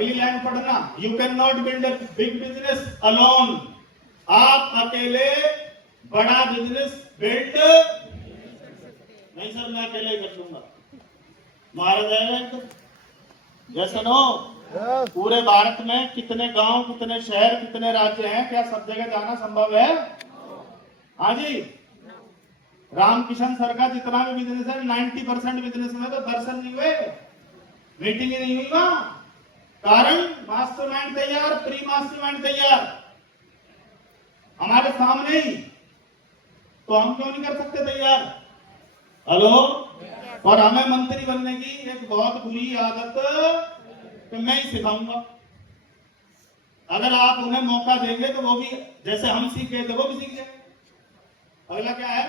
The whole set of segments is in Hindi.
अगली लाइन पढ़ना, you can not build a big business alone. आप अकेले बड़ा बिजनेस बिल्ड नहीं सर, मैं अकेले ही कर लूंगा, मारा जाएगा। जैसे नो पूरे भारत में कितने गांव, कितने शहर, कितने राज्य हैं, क्या सब जगह जाना संभव है? हाँ जी। रामकिशन सर का जितना भी बिजनेस है 90% बिजनेस में तो दर्शन नहीं हुए, मीटिंग ही नहीं हुई वहां। कारण मास्टरमाइंड तैयार, प्री मास्टरमाइंड तैयार हमारे सामने ही, तो हम क्यों नहीं कर सकते तैयार? हेलो। और हमें मंत्री बनने की एक बहुत बुरी आदत तो मैं ही सिखाऊंगा। अगर आप उन्हें मौका देंगे तो वो भी जैसे हम सीखे थे वो भी सीख जाए। अगला क्या है?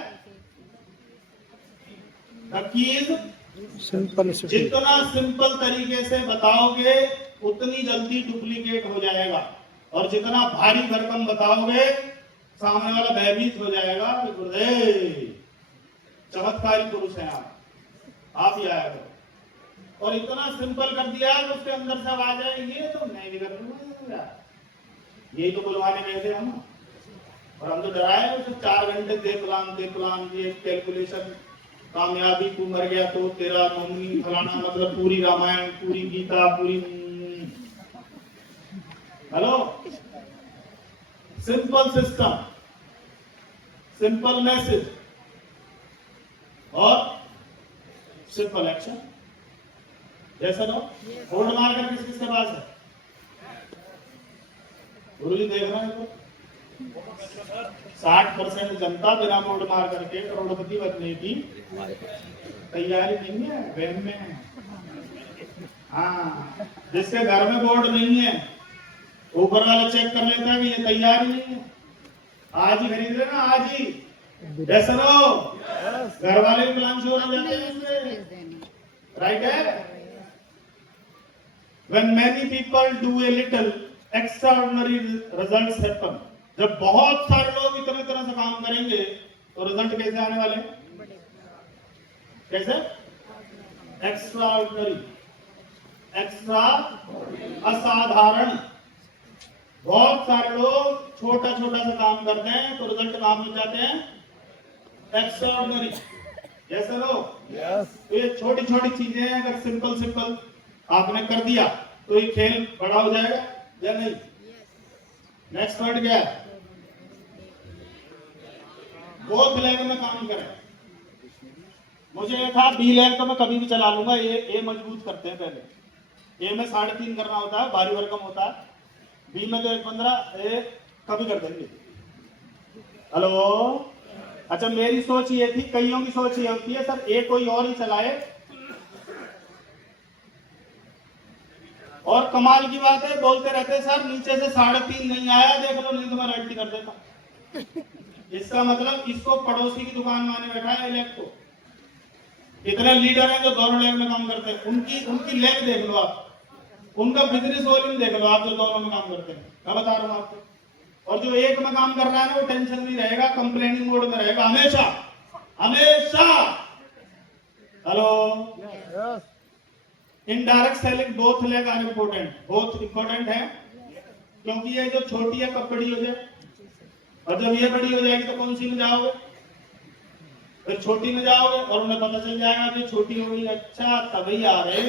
सिंपल, जितना सिंपल तरीके से बताओगे उतनी जल्दी डुप्लीकेट हो जाएगा, और जितना भारी भरकम बताओगे सामने वाला भयभीत हो जाएगा। गुरुदेव चमत्कारी पुरुष है आप ही आया करो। और इतना सिंपल कर दिया कि उसके अंदर से आ जाए, ये तो मैं भी कर लूंगा, यही तो बुलवाने गए थे हम, और हम तो डराए उसे 4 घंटे दे प्लान ये कैलकुलेशन, कामयाबी तू मर गया तो तेरा नौमी फलाना, मतलब पूरी रामायण, पूरी गीता, पूरी। Hello. Simple system, simple message और सिंपल एक्शन। जैसा ना होल्ड मारकर किस किसके पास है? गुरु जी देख रहे हैं तो 60% जनता बिना बोर्ड मार करके करोड़पति बनने की तैयारी नहीं है, वहम में है। हाँ, जिसके घर में बोर्ड नहीं है ऊपर वाला चेक कर लेता है कि ये तैयार ही नहीं है, आज ही खरीद लेना, आज ही। ऐसा नो घर वाले भी प्लान शुरू हो जाते हैं, राइट है? When many people do a little, extraordinary results happen. जब बहुत सारे लोग इतने तरह से काम करेंगे तो रिजल्ट कैसे आने वाले? कैसे? एक्स्ट्राऑर्डिनरी, एक्स्ट्रा, असाधारण। बहुत सारे लोग छोटा छोटा सा काम करते हैं तो रिजल्ट कहां पहुंच जाते हैं? एक्स्ट्राऑर्डिनरी। जैसे लोग ये छोटी छोटी चीजें अगर सिंपल आपने कर दिया तो ये खेल बड़ा हो जाएगा या नहीं? नेक्स्ट वर्ड क्या है? बोथ लेग में काम करें। मुझे ये था बी लेग तो मैं कभी भी चला लूंगा, ए मजबूत करते हैं पहले। ए में 3.5 करना होता है, भारी भरकम होता है। बी में तो 1.15, ए कभी कर देंगे। हेलो। अच्छा, मेरी सोच ये थी, कईयों की सोच ये होती है सर ए कोई और ही चलाए, और कमाल की बात है बोलते रहते सर नीचे से 3.5 नहीं आया, देख लो नहीं तो मैं रद्दी कर देता। इसका मतलब इसको पड़ोसी की दुकान में आने बैठा है लेग को। इतने लीडर हैं जो दोनों लेग में काम करते हैं, उनकी लेग देख लो आप, उनका बिजनेस वॉल्यूम देख लो आप, जो दोनों में काम करते हैं। मैं बता रहा हूँ आपको। और जो एक में काम कर रहा है ना वो टेंशन नहीं रहेगा, कंप्लेनिंग मोड में रहेगा हमेशा हमेशा। Hello. Indirect selling both leg are important, both important है, क्योंकि ये जो छोटी है कब बड़ी हो जाए, और जब ये बड़ी हो जाएगी तो कौन सी में जाओगे? फिर छोटी में जाओगे और उन्हें पता चल जाएगा कि छोटी हो गई। अच्छा तभी आ रहे,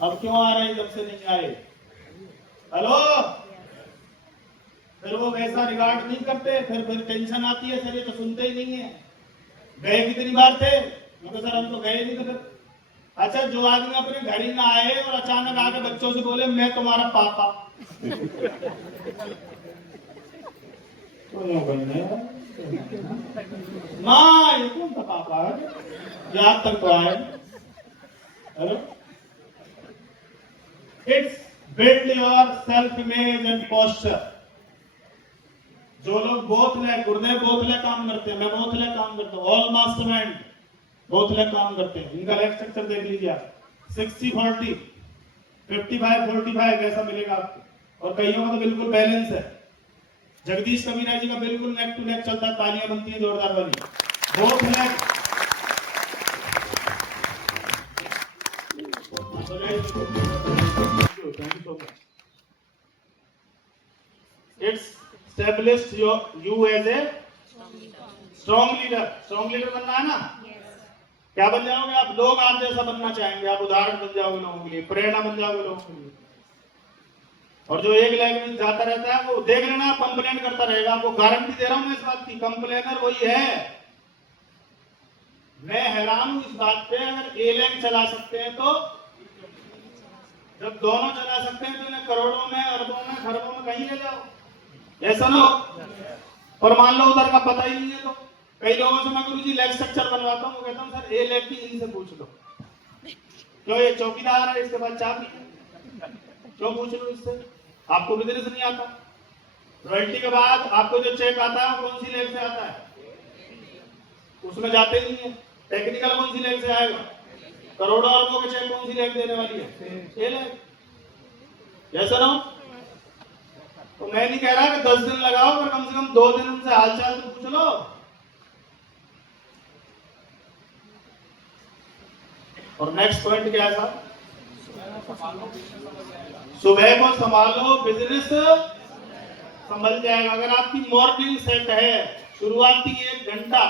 अब क्यों आ रहे जब से नहीं आए? हेलो। फिर वो वैसा रिगार्ड नहीं करते, फिर टेंशन आती है, सर ये तो सुनते ही नहीं है। गए कितनी बार थे? मैं सर हम तो गए नहीं थे। अच्छा, जो आदमी अपने घर ही ना आए और अचानक आके बच्चों से बोले मैं तुम्हारा पापा, माँ ये कौन सा पापा है? याद तक तो आए। Hello. It's build your self image and posture. जो लोग बोथ लेग, गुरुदेव बोथ लेग काम करते हैं, मैं बोथ लेग काम करता हूँ, ऑल मास्टरमाइंड बोथ लेग काम करते हैं। इनका लेग स्ट्रक्चर देख लीजिए आप, 60-40, 55-45 ऐसा मिलेगा आपको। और कईयों का तो बिल्कुल बैलेंस है। जगदीश कबीरा जी का बिल्कुल नेक टू नेक चलता है, तालियां बनती है जोरदार वाली। Both leg thank you so much. It's established you as a strong leader. Strong leader बनना है ना? क्या बन जाओगे आप? लोग आप जैसा बनना चाहेंगे, आप उदाहरण बन जाओगे लोगों के लिए, प्रेरणा बन जाओगे लोगों के लिए। और जो एक लैंग्वेज जाता रहता है वो देख लेना कंप्लेन करता रहेगा, आपको गारंटी दे रहा हूं मैं इस बात की, कंप्लेनर वही है। मैं हैरान हूं इस बात पे, अगर ए लैंग चला सकते हैं तो जब दोनों चला सकते हैं तो इन्हें करोड़ों में, अरबों में, खरबों में कहीं ले जाओ, ऐसा ना हो। और मान लो उधर का पता ही नहीं है, तो कई लोगों से मैं गुरुजी लेग स्ट्रक्चर बनवाता हूँ, कहता हूँ सर ए लेग की इनसे पूछ लो, क्यों ये चौकीदार है इसके बाद चाबी, क्यों पूछ लो इससे? आपको बिजनेस नहीं आता। रॉयल्टी के बाद आपको जो चेक आता है कौन सी लेग से आता है? उसमें जाते नहीं है। टेक्निकल कौन सी लेग से आएगा? करोड़ों अरबों के चेक कौन सी लेग देने वाली है? ये लेग। ऐसा ना? तो मैं नहीं कह रहा कि 10 दिन लगाओ, पर कम से कम 2 दिन उनसे हालचाल तो पूछ लो। और नेक्स्ट पॉइंट क्या है साहब? सुबह को संभालो, बिजनेस संभल जाएगा। अगर आपकी मॉर्निंग सेट है, शुरुआती 1 घंटा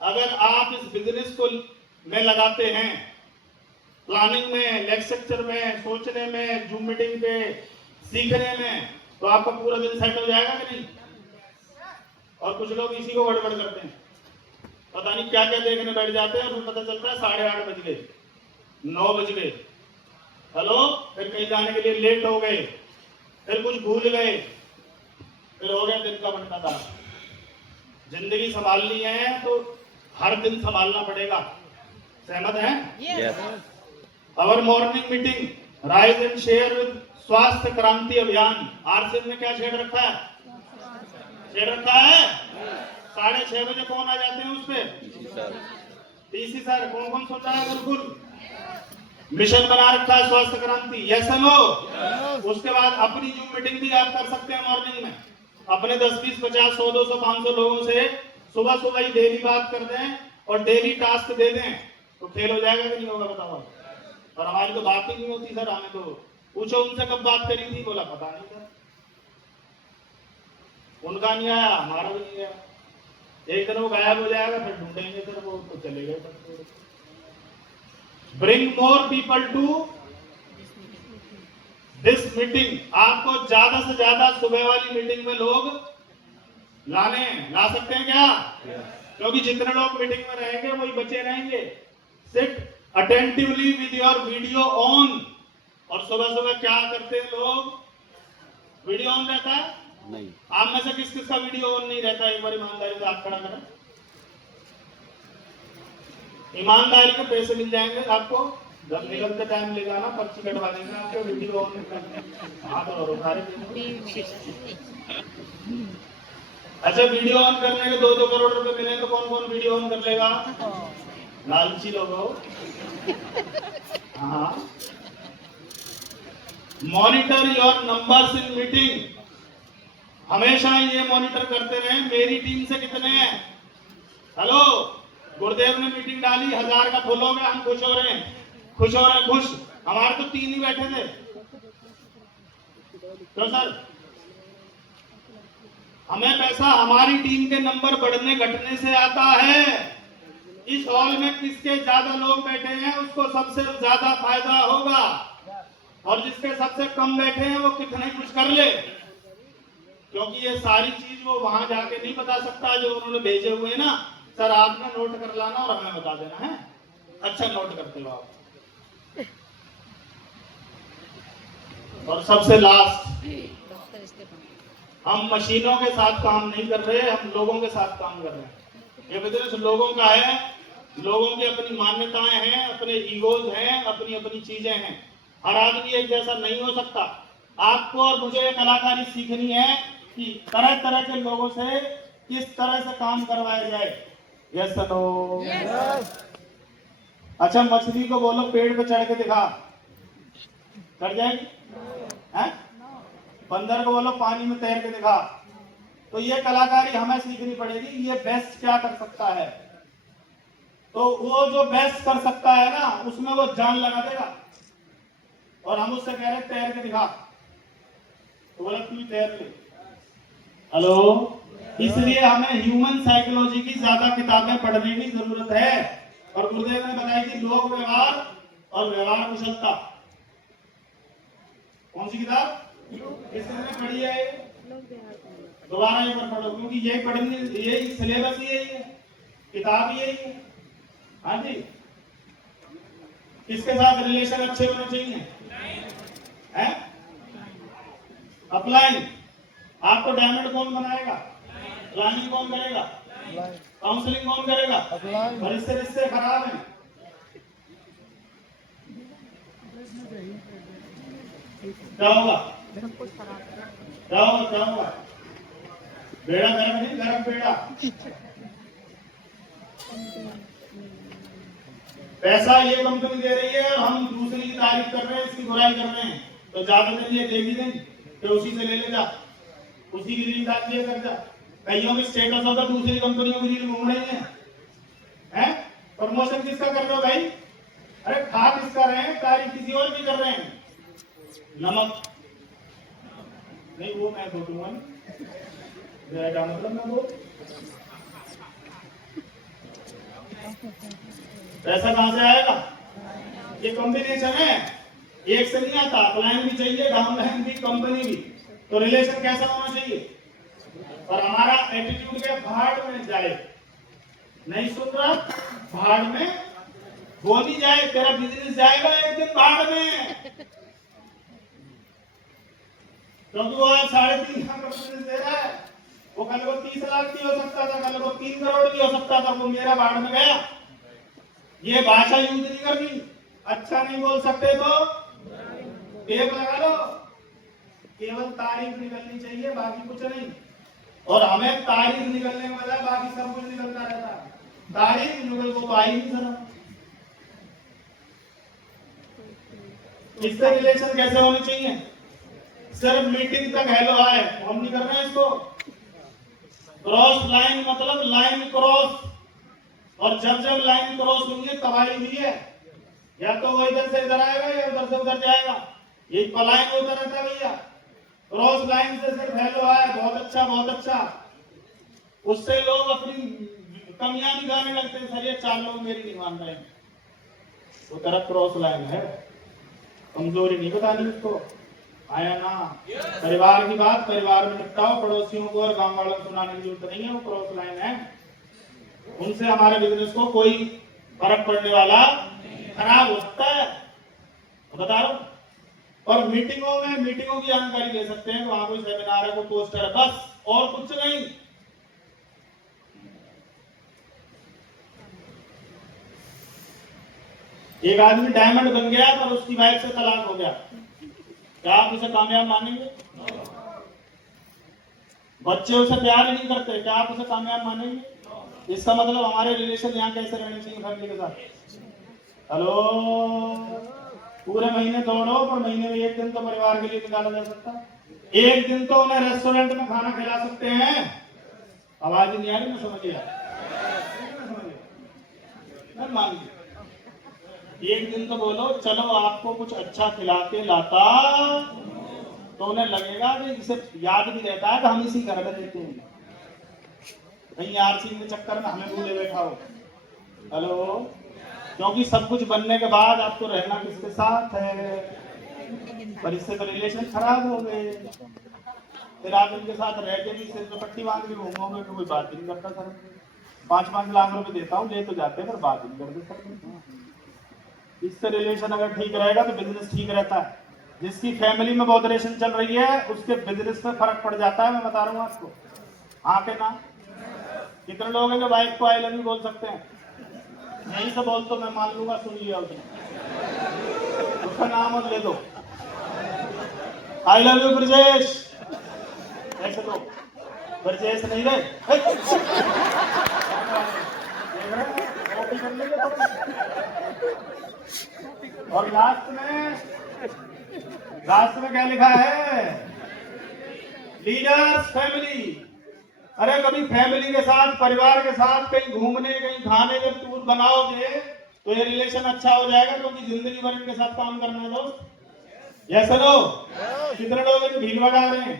अगर आप इस बिजनेस को में लगाते हैं, प्लानिंग में, लेग स्ट्रक्चर में, सोचने में, जूम मीटिंग पे, सीखने में, तो आपका पूरा दिन सेट हो जाएगा कि नहीं? और कुछ लोग इसी को गड़बड़ करते हैं, पता नहीं क्या क्या देखने बैठ जाते हैं, और पता चलता है 8:30 बज गए, 9 बज गए, हेलो, फिर कहीं जाने के लिए लेट हो गए, फिर कुछ भूल गए, फिर हो गया दिन का बंटाधार। जिंदगी संभालनी है तो हर दिन संभालना पड़ेगा। सहमत हैं? Yes. Our morning meeting rise and share with स्वास्थ्य क्रांति अभियान, आरसीएम में क्या छेड़ रखा है? छेड़ रखा है 6:30 बजे कौन आ जाते हैं उस पे? DC sir. कौन कौन सुन रहा है? बिल्कुल मिशन बना रखा है स्वास्थ्य क्रांति, यस नो। उसके बाद अपनी जूम मीटिंग भी आप कर सकते हैं मॉर्निंग में, अपने 10, 20, 50, 100, 200, 500 लोगों से सुबह सुबह ही डेली बात कर दें और डेली टास्क दे दें, तो फेल हो जाएगा कि नहीं होगा बताओ? और हमारी तो बात ही नहीं होती सर, हमें तो पूछो उनसे कब बात करी थी, बोला पता नहीं सर, उनका नहीं आया, हमारा भी नहीं आया। एक दिन वो गायब हो जाएगा, फिर ढूंढेंगे सर, वो तो चले गए sir. Bring more people to this meeting. आपको ज्यादा से ज्यादा सुबह वाली मीटिंग में लोग ला सकते हैं क्या? क्योंकि जितने लोग मीटिंग में रहेंगे वही बचे रहेंगे। Sit attentively with your video on. और सुबह सुबह क्या करते हैं लोग? वीडियो ऑन रहता है? नहीं। आप में से किस किस का वीडियो ऑन नहीं रहता? एक बार ईमानदारी से आप खड़ा करें। ईमानदारी के पैसे मिल जाएंगे आपको, जब निकलते टाइम ले जाना, पर्ची कटवा देंगे आपको, वीडियो ऑन करना। हाथ और उठा रहे। अच्छा, वीडियो ऑन करने के 2-2 करोड़ रुपए मिले तो कौन कौन वीडियो ऑन कर लेगा? लालची लोग हो। हाँ, monitor your numbers in meeting. हमेशा ये मॉनिटर करते रहे मेरी टीम से कितने हैं। हेलो, गुरुदेव ने मीटिंग डाली, 1000 का फुल हो गया, हम खुश हो रहे हैं, खुश हो रहे हैं, खुश। हमारे तो 3 ही बैठे थे, तो सर हमें पैसा हमारी टीम के नंबर बढ़ने घटने से आता है। इस हॉल में किसके ज्यादा लोग बैठे हैं उसको सबसे ज्यादा फायदा होगा, और जिसके सबसे कम बैठे हैं वो कितने कुछ कर ले, क्योंकि ये सारी चीज वो वहां जाके नहीं बता सकता जो उन्होंने भेजे हुए हैं ना। सर आपने नोट कर लाना और हमें बता देना है। अच्छा नोट करते हो आप। और सबसे लास्ट, हम मशीनों के साथ काम नहीं कर रहे, हम लोगों के साथ काम कर रहे हैं। ये बिजनेस लोगों का है, लोगों की अपनी मान्यताएं हैं, अपने ईगोज हैं, अपनी अपनी चीजें हैं। हर आदमी एक जैसा नहीं हो सकता। आपको और मुझे कलाकारी सीखनी है कि तरह तरह के लोगों से किस तरह से काम करवाया जाए। Yes sir no? अच्छा, मछली को बोलो पेड़ पे चढ़ के दिखा, चढ़ जाएगी? हैं? बंदर को बोलो पानी में तैर के दिखा। तो ये कलाकारी हमें सीखनी पड़ेगी, ये बेस्ट क्या कर सकता है। तो वो जो बेस्ट कर सकता है ना, उसमें वो जान लगा देगा। और हम उससे कह रहे हैं तैर के दिखा, तो बोला तू तैर ले। हेलो, इसलिए हमें ह्यूमन साइकोलॉजी की ज्यादा किताबें पढ़ने की जरूरत है। और गुरुदेव ने बताई थी लोक व्यवहार और व्यवहार कुशलता। कौन सी किताब किसने पढ़ी है? दोबारा एक बार पढ़ो, क्योंकि यही पढ़नी, यही सिलेबस यही है, किताब यही है। हाँ जी, किसके साथ रिलेशन अच्छे होने चाहिए? है अपलाइन। आपको डायमंड कौन बनाएगा? प्लानिंग कौन करेगा? काउंसलिंग कौन करेगा? और इससे रिश्ते खराब हैं। क्या होगा? क्या होगा? क्या होगा? बेड़ा गर्म नहीं, गर्म बेड़ा। पैसा ये कंपनी दे रही है और हम दूसरी की तारीफ कर रहे हैं, इसकी बुराई कर रहे हैं, तो ज्यादा देर ये देगी नहीं कि उसी से ले ले जा, उसी की रील डाल दिया कर जा। कईयों के स्टेटस होता दूसरी कंपनियों की रील घूम रही है, हैं? प्रमोशन किसका कर रहे हो भाई? अरे खा किसका रहे हैं, तारीफ किसी और की कर रहे हैं। नमक नहीं, वो मैं सोचूंगा मतलब मैं वो पैसा कहां से आएगा? ये कॉम्बिनेशन है, एक से नहीं आता। अपलाइन भी चाहिए, डाउनलाइन भी, कंपनी भी। तो रिलेशन कैसा होना चाहिए? और हमारा एटीट्यूड के भाड़ में जाए, नहीं सुन रहा, भाड़ में वो नहीं जाए, तेरा बिजनेस जाएगा एक दिन भाड़ में। क्योंकि वो आज 3.5 लाख का बिजनेस दे रहा है, वो कल को 30 लाख की हो सकता था, कल को 3 करोड़ की हो सकता था, वो मेरा भाड़ में गया। ये भाषा यूज नहीं करनी, अच्छा नहीं बोल सकते तो टेप लगा लो, केवल तारीफ निकलनी चाहिए, बाकी कुछ नहीं। और हमें तारीफ निकलने के बजाय बाकी सब कुछ निकलता रहता है। तारीफ निकल को तो आई नहीं सर। इससे रिलेशन कैसे होने चाहिए? सिर्फ मीटिंग तक हेलो हाय हम नहीं कर रहे हैं इसको। क्रॉस लाइन मतलब लाइन क्रॉस, और जब जब लाइन क्रॉस होंगी तबाही हुई है, या तो वो इधर से इधर आएगा या उधर से उधर जाएगा, यही पलायन होता रहता है भैया। क्रॉस लाइन से सिर्फ हेलो हाय बहुत अच्छा बहुत अच्छा, उससे लोग अपनी कमियां भी गाने लगते हैं, सर ये 4 लोग मेरी नहीं मान रहे हैं, वो तेरा क्रॉस लाइन है, कमजोरी नहीं बतानी उसको। आया ना? परिवार की बात परिवार में निपटाओ, पड़ोसियों को और गांव वालों को सुनाने की जरूरत नहीं है, वो क्रॉस लाइन है, उनसे हमारे बिजनेस को कोई फर्क पड़ने वाला खराब होता है, बता रहा हूं। और मीटिंगों की जानकारी ले सकते हैं, वहां कोई सेमिनार है, कोई पोस्टर है, बस, और कुछ नहीं। एक आदमी डायमंड बन गया पर उसकी वाइफ से तलाक हो गया, क्या आप उसे कामयाब मानेंगे? बच्चे उसे प्यार नहीं करते, क्या आप उसे कामयाब मानेंगे? इसका मतलब हमारे रिलेशन यहाँ कैसे रहने चाहिए फैमिली के साथ? हेलो, पूरे महीने दौड़ो पर महीने में एक दिन तो परिवार के लिए निकाला जा सकता है। एक दिन तो उन्हें रेस्टोरेंट में खाना खिला सकते हैं। आवाज नहीं आ रही, मैं समझ गया, मैं मान गया। एक दिन तो बोलो चलो आपको कुछ अच्छा खिला के लाता, तो उन्हें लगेगा कि इसे याद भी रहता है कि हम इसी घर में रहते हैं, कहीं आरसी के चक्कर में हमें भूले बैठा हो। हेलो, क्योंकि सब कुछ बनने के बाद आपको रहना किसके साथ है? पर इससे तो रिलेशन खराब हो गए, फिर आप इनके साथ रह के भी सिर पे पट्टी बांध के घूमोगे तो कोई बात ही नहीं करता। सर 5-5 लाख रुपए देता हूँ, ले तो जाते हैं पर बात ही नहीं करते सर। इससे रिलेशन अगर ठीक रहेगा तो बिजनेस ठीक रहता है। जिसकी फैमिली में बहुत रिलेशन चल रही है उसके बिजनेस में फर्क पड़ जाता है, मैं बता रहा हूँ आपको। हाँ के ना? कितने लोग हैं जो वाइफ को आई लव यू बोल सकते हैं? यही तो बोल तो मैं मान लूंगा, सुन लिया उसने, उसका नाम और ले दो, आई लव यू ब्रजेश, ऐसे दो, ब्रजेश नहीं रहे और लास्ट में क्या लिखा है? Leaders family. अरे कभी फैमिली के साथ परिवार के साथ कहीं घूमने कहीं खाने का टूर बनाओगे तो ये रिलेशन अच्छा हो जाएगा, क्योंकि जिंदगी भर इनके साथ काम करना है दोस्त। Yes no? कितने लोग हैं जो भीलवाड़ा आ रहे हैं?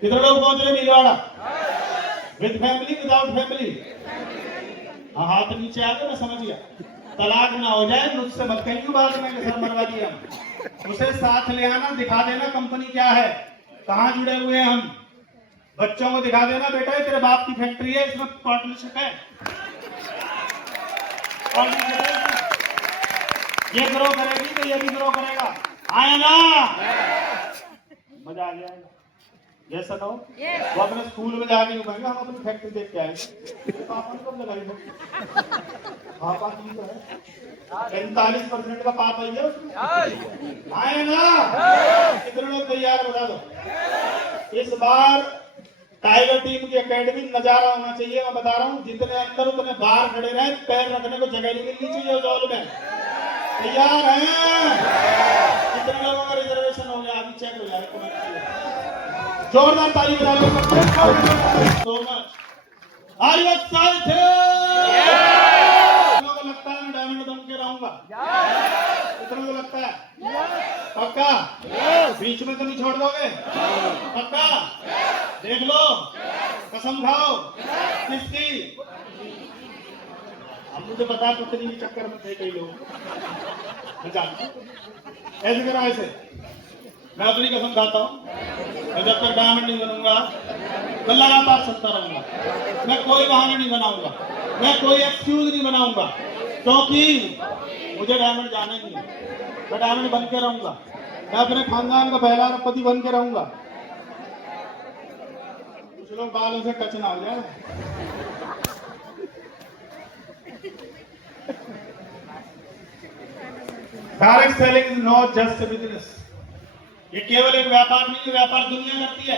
कितने लोग पहुंच रहे हैं Bhilwara? With family, without family? हाँ, हाथ नीचे आ गए, मैं समझ गया। तलाक ना हो जाए, मुझसे मत कहिए बाद में कि सर मरवा दिया। उसे साथ ले आना, दिखा देना कंपनी क्या है, कहाँ जुड़े हुए हैं हम। बच्चों को दिखा देना, बेटा ये तेरे बाप की फैक्ट्री है, इसमें पार्टनरशिप है, ये ग्रो करेगी तो ये भी ग्रो करेगा। आया ना? मजा आ जाएगा। जैसा तो वो अपने स्कूल में जाके कहेंगे हम अपनी फैक्ट्री देख के आएंगे। पापा ने कब लगाई? पापा की तो है 45% का पापा ही है उसमें। आए ना? कितने लोग तैयार बता दो। इस बार टाइगर टीम की एकेडमी नजारा होना चाहिए। मैं बता रहा हूँ, जितने अंदर उतने बाहर खड़े रहे, पैर रखने को जगह नहीं मिलनी चाहिए उस हॉल में। तैयार हैं? कितने लोगों का रिजर्वेशन हो गया? अभी चेक हो जाएगा। जोरदार ताली बजा लो। So much. Are you excited? कितनों को लगता है मैं डायमंड बन के रहूंगा? कितनों को लगता है? पक्का? बीच में तो नहीं छोड़ दोगे? पक्का? देख लो, कसम खाओ। किसकी? अब मुझे पता कुछ नहीं, चक्कर में थे कई लोग। ऐसे करो, ऐसे। मैं अपनी कसम खाता हूँ, मैं जब तक डायमंड नहीं बनूंगा मैं लगातार चलता रहूंगा। मैं कोई बहाना नहीं बनाऊंगा, मैं कोई एक्सक्यूज नहीं बनाऊंगा, क्योंकि मुझे डायमंड जाना ही नहीं है। मैं डायमंड बन के रहूंगा। मैं अपने खानदान का पहला अरबपति बन के रहूंगा। कुछ लोग बालों से टच ना हो जाए। Direct selling is not just business. ये केवल एक व्यापार नहीं है, व्यापार दुनिया करती है।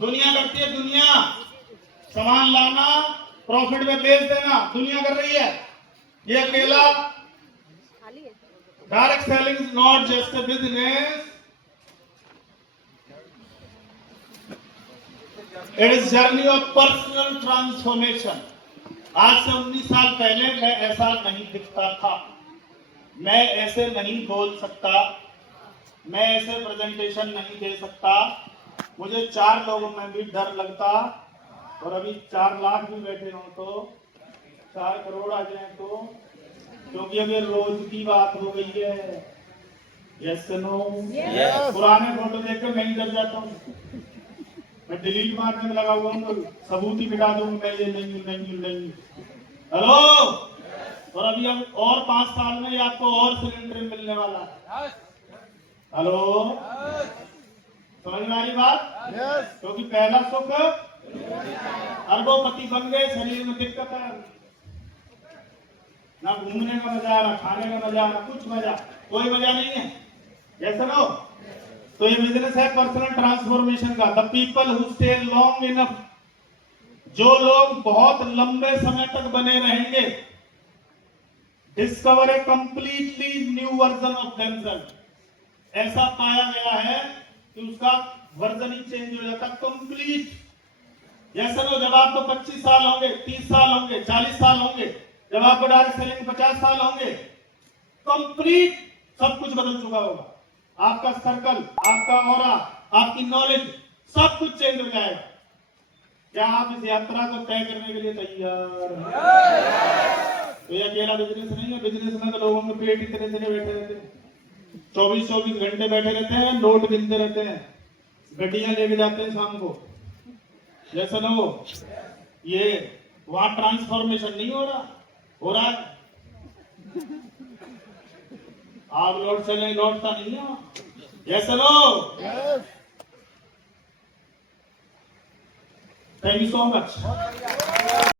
दुनिया करती है, दुनिया। सामान लाना, प्रॉफिट में बेच देना, दुनिया कर रही है। ये अकेला direct selling is not just a business, it is journey of personal transformation. आज से 19 साल पहले मैं ऐसा नहीं दिखता था, मैं ऐसे नहीं बोल सकता, मैं ऐसे प्रेजेंटेशन नहीं दे सकता, मुझे 4 लोगों में भी डर लगता। और अभी 4 लाख भी बैठे हो तो 4 करोड़ आ जाए तो, क्योंकि अभी रोज की बात हो गई है। Yes no? पुराने फोटो देखकर मैं ही डर जाता हूँ, मैं डिलीट मारने में लगा हुआ हूँ, सबूत ही मिटा दूंगा मैं, ये नहीं नहीं नहीं। हेलो? और अभी अब और 5 साल में आपको और सिलेंडर मिलने वाला है। हेलो? समझ में आ रही बात? क्योंकि पहला सुख अरबोपति बन गए, शरीर में दिक्कत है, ना घूमने का मजा, ना खाने का मजा, ना कुछ मजा, कोई मजा नहीं है। जैसे नो? तो ये बिजनेस है पर्सनल ट्रांसफॉर्मेशन का। The people who stay long enough, जो लोग बहुत लंबे समय तक बने रहेंगे, discover a completely new version of themselves. ऐसा पाया गया है कि उसका वर्जन ही चेंज हो जाता कंप्लीट। जैसे लो, जब आपको 25 साल होंगे, 30 साल होंगे, 40 साल होंगे, जब आपको डायरेक्ट सेलिंग 50 साल होंगे, कंप्लीट सब कुछ बदल चुका होगा। आपका सर्कल, आपका ऑरा, आपकी नॉलेज, सब कुछ चेंज हो जाएगा। क्या आप इस यात्रा को तय करने के लिए तैयार हैं? तो ये अकेला बिजनेस नहीं है। बिजनेस में तो लोगों के पेट इतने बैठे रहते हैं, 24-24 घंटे बैठे रहते हैं, नोट गिनते रहते हैं, गड्डियां लेके जाते हैं शाम को। जैसा ना हो, ये वहां ट्रांसफॉर्मेशन नहीं हो रहा, हो रहा है। आप लौट चले, लौटता नहीं है। जैसा लो, थैंक यू सो मच।